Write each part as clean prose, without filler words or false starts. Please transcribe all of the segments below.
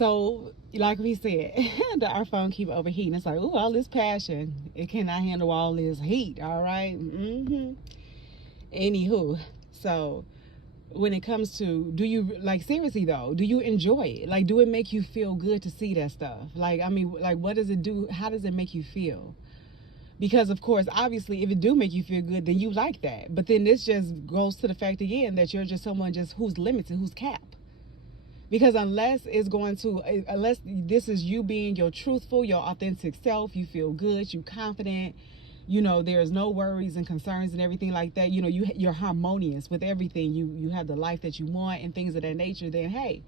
So, like we said, our phone keep overheating. It's like, ooh, all this passion. It cannot handle all this heat, all right? Anywho, so when it comes to, do you, like, seriously though, do you enjoy it? Like, do it make you feel good to see that stuff? Like, I mean, like, what does it do? How does it make you feel? Because of course, obviously, if it do make you feel good, then you like that. But then this just goes to the fact again that you're just someone just who's limited, who's capped. Because unless this is you being your truthful, your authentic self, you feel good, you confident, there's no worries and concerns and everything like that. You're harmonious with everything. You have the life that you want and things of that nature. Then hey,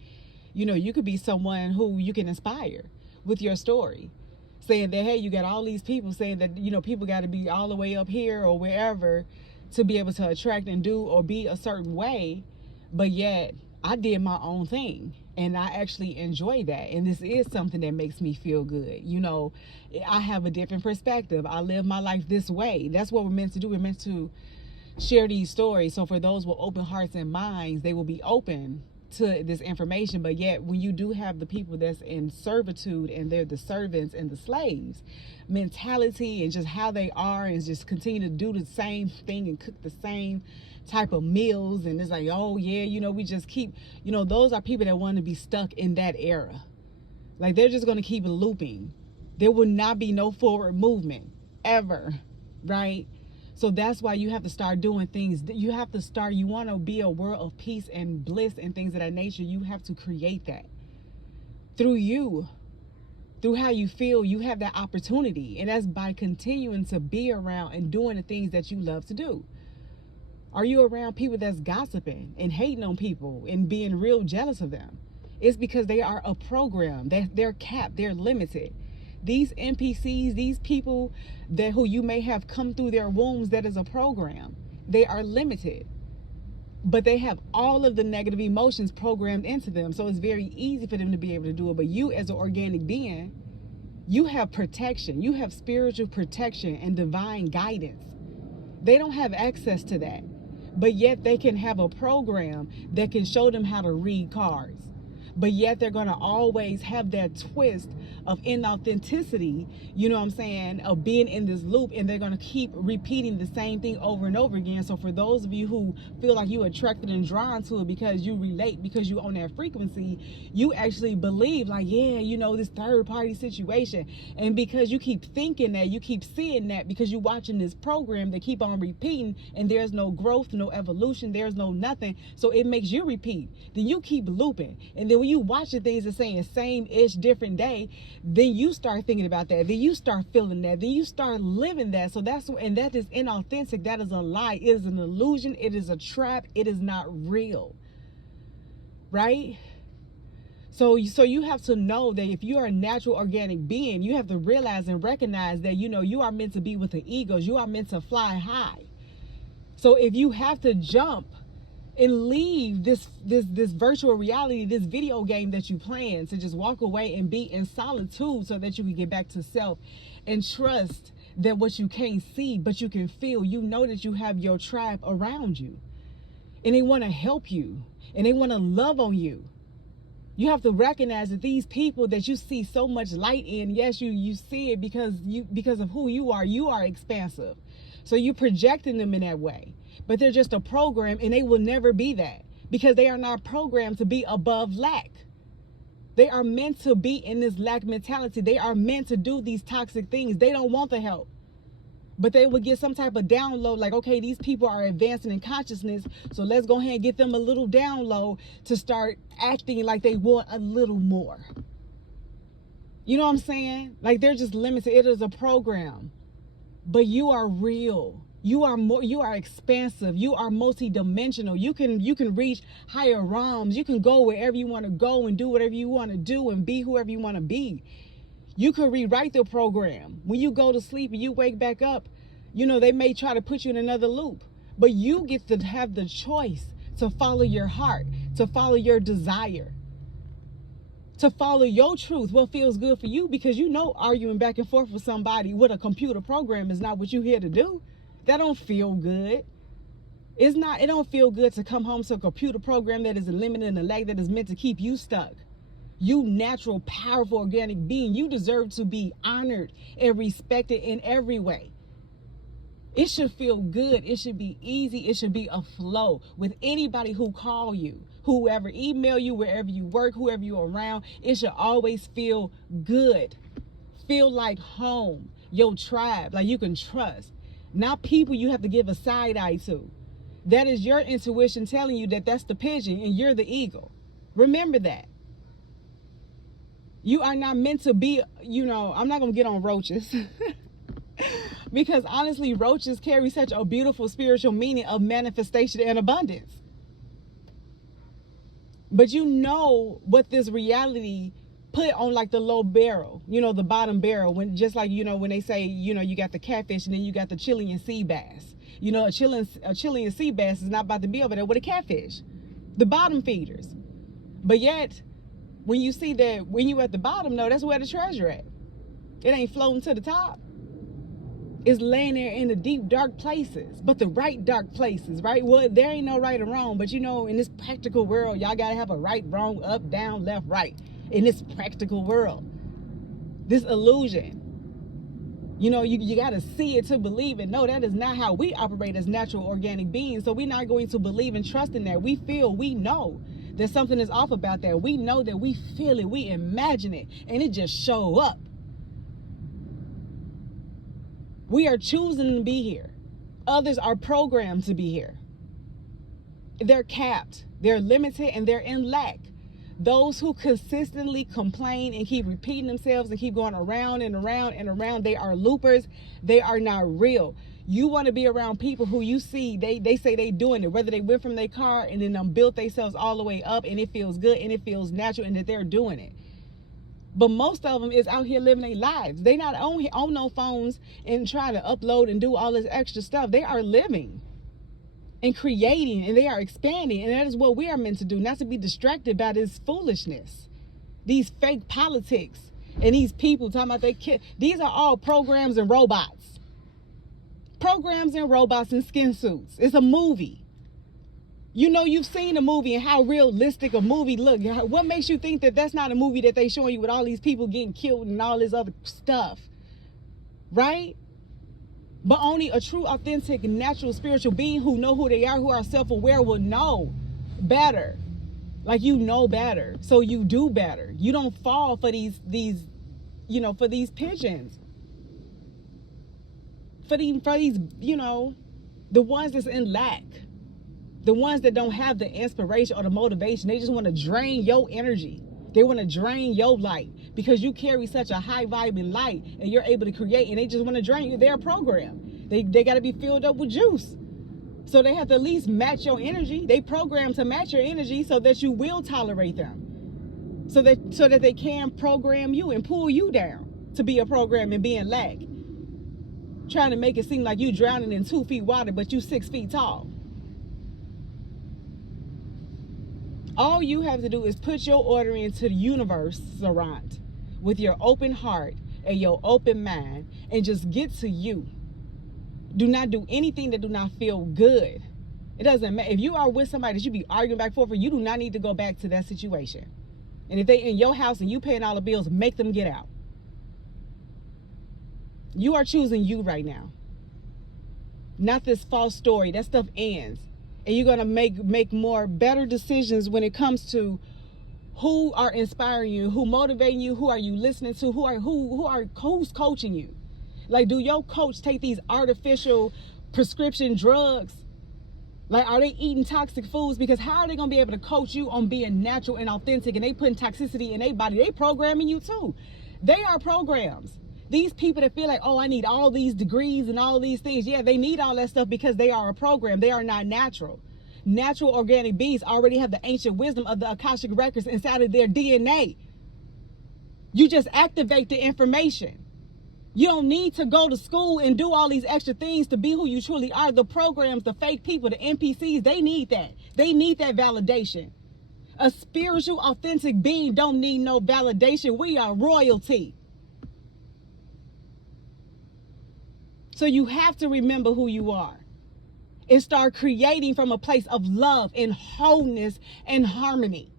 you could be someone who you can inspire with your story, saying that hey, you got all these people saying that people got to be all the way up here or wherever to be able to attract and do or be a certain way, but yet I did my own thing and I actually enjoy that, and this is something that makes me feel good. I have a different perspective. I live my life this way. That's what we're meant to do. We're meant to share these stories, so for those with open hearts and minds, they will be open to this information. But yet when you do have the people that's in servitude and they're the servants and the slaves mentality and just how they are and just continue to do the same thing and cook the same type of meals, and it's like, oh yeah, we just keep, those are people that want to be stuck in that era. Like, they're just going to keep looping. There will not be no forward movement ever, right? So that's why you have to start doing things. You want to be a world of peace and bliss and things of that nature. You have to create that through you, through how you feel. You have that opportunity, and that's by continuing to be around and doing the things that you love to do. Are you around people that's gossiping and hating on people and being real jealous of them? It's because they are a program. They're capped. They're limited. These NPCs, these people who you may have come through their wombs, that is a program. They are limited, but they have all of the negative emotions programmed into them. So it's very easy for them to be able to do it. But you, as an organic being, you have protection. You have spiritual protection and divine guidance. They don't have access to that, but yet they can have a program that can show them how to read cards. But yet they're going to always have that twist of inauthenticity, of being in this loop, and they're going to keep repeating the same thing over and over again. So for those of you who feel like you're attracted and drawn to it because you relate, because you own that frequency, you actually believe like, yeah, this third party situation. And because you keep thinking that, you keep seeing that, because you're watching this program, they keep on repeating, and there's no growth, no evolution, there's no nothing. So it makes you repeat. Then you keep looping. And then when you watching things and saying same-ish, different day, then you start thinking about that. Then you start feeling that. Then you start living that. So and that is inauthentic. That is a lie. It is an illusion. It is a trap. It is not real. Right? So you have to know that if you are a natural organic being, you have to realize and recognize that, you are meant to be with the eagles. You are meant to fly high. So if you have to jump and leave this virtual reality, this video game that you plan, to just walk away and be in solitude so that you can get back to self and trust that what you can't see but you can feel, that you have your tribe around you and they want to help you and they want to love on you. You have to recognize that these people that you see so much light in, yes, you see it because of who you are expansive. So you're projecting them in that way. But they're just a program, and they will never be that, because they are not programmed to be above lack. They are meant to be in this lack mentality. They are meant to do these toxic things. They don't want the help. But they will get some type of download like, okay, these people are advancing in consciousness, so let's go ahead and get them a little download to start acting like they want a little more. You know what I'm saying? Like, they're just limited. It is a program. But you are real. You are expansive. You are multidimensional. You can reach higher realms. You can go wherever you want to go and do whatever you want to do and be whoever you want to be. You can rewrite the program. When you go to sleep and you wake back up, they may try to put you in another loop, but you get to have the choice to follow your heart, to follow your desire, to follow your truth, what feels good for you, because arguing back and forth with somebody with a computer program is not what you're here to do. That don't feel good. It don't feel good to come home to a computer program that is limited and a lag that is meant to keep you stuck. You natural, powerful, organic being. You deserve to be honored and respected in every way. It should feel good. It should be easy. It should be a flow with anybody who call you, whoever email you, wherever you work, whoever you're around. It should always feel good. Feel like home, your tribe, like you can trust. Not people you have to give a side eye to. That is your intuition telling you that that's the pigeon and you're the eagle. Remember that. You are not meant to be, I'm not going to get on roaches. Because honestly, roaches carry such a beautiful spiritual meaning of manifestation and abundance. But you know what this reality put on like the low barrel, the bottom barrel, when just like, when they say, you got the catfish and then you got the Chilean sea bass. A Chilean sea bass is not about to be over there with a catfish, the bottom feeders. But yet, when you see that, when you at the bottom, no, that's where the treasure at. It ain't floating to the top. It's laying there in the deep, dark places, but the right dark places, right? Well, there ain't no right or wrong, but in this practical world, y'all got to have a right, wrong, up, down, left, right. In this practical world, this illusion, you got to see it to believe it. No, that is not how we operate as natural organic beings. So we're not going to believe and trust in that. We know that something is off about that. We know that we feel it, we imagine it, and it just show up. We are choosing to be here. Others are programmed to be here. They're capped, they're limited, and they're in lack. Those who consistently complain and keep repeating themselves and keep going around and around and around, they are loopers. They are not real. You want to be around people who you see, they say they doing it, whether they went from their car and then built themselves all the way up and it feels good and it feels natural and that they're doing it. But most of them is out here living their lives. They not on no phones and trying to upload and do all this extra stuff. They are living and creating, and they are expanding. And that is what we are meant to do, not to be distracted by this foolishness, these fake politics, and these people talking about they kids. These are all programs and robots. Programs and robots in skin suits. It's a movie. You've seen a movie and how realistic a movie look. What makes you think that that's not a movie that they showing you with all these people getting killed and all this other stuff, right? But only a true, authentic, natural, spiritual being who know who they are, who are self-aware, will know better. Like, better, so you do better. You don't fall for these for these pigeons, for these the ones that's in lack. The ones that don't have the inspiration or the motivation. They just want to drain your energy. They want to drain your light because you carry such a high vibing light and you're able to create, and they just want to drain you. They're programmed. They got to be filled up with juice. So they have to at least match your energy. They program to match your energy so that you will tolerate them. So that they can program you and pull you down to be a program and be in lack. Trying to make it seem like you drowning in 2 feet water, but you 6 feet tall. All you have to do is put your order into the universe, Sarant, with your open heart and your open mind, and just get to you. Do not do anything that do not feel good. It doesn't matter. If you are with somebody that you be arguing back and forth, you do not need to go back to that situation. And if they in your house and you paying all the bills, make them get out. You are choosing you right now. Not this false story. That stuff ends. And you're gonna make more better decisions when it comes to who are inspiring you, who motivating you, who are you listening to, who's coaching you. Like, do your coach take these artificial prescription drugs? Like, are they eating toxic foods? Because how are they gonna be able to coach you on being natural and authentic, and they putting toxicity in their body? They programming you too. They are programs. These people that feel like, oh, I need all these degrees and all these things. Yeah, they need all that stuff because they are a program. They are not natural. Natural organic beings already have the ancient wisdom of the Akashic records inside of their DNA. You just activate the information. You don't need to go to school and do all these extra things to be who you truly are. The programs, the fake people, the NPCs, they need that. They need that validation. A spiritual, authentic being don't need no validation. We are royalty. So you have to remember who you are and start creating from a place of love and wholeness and harmony.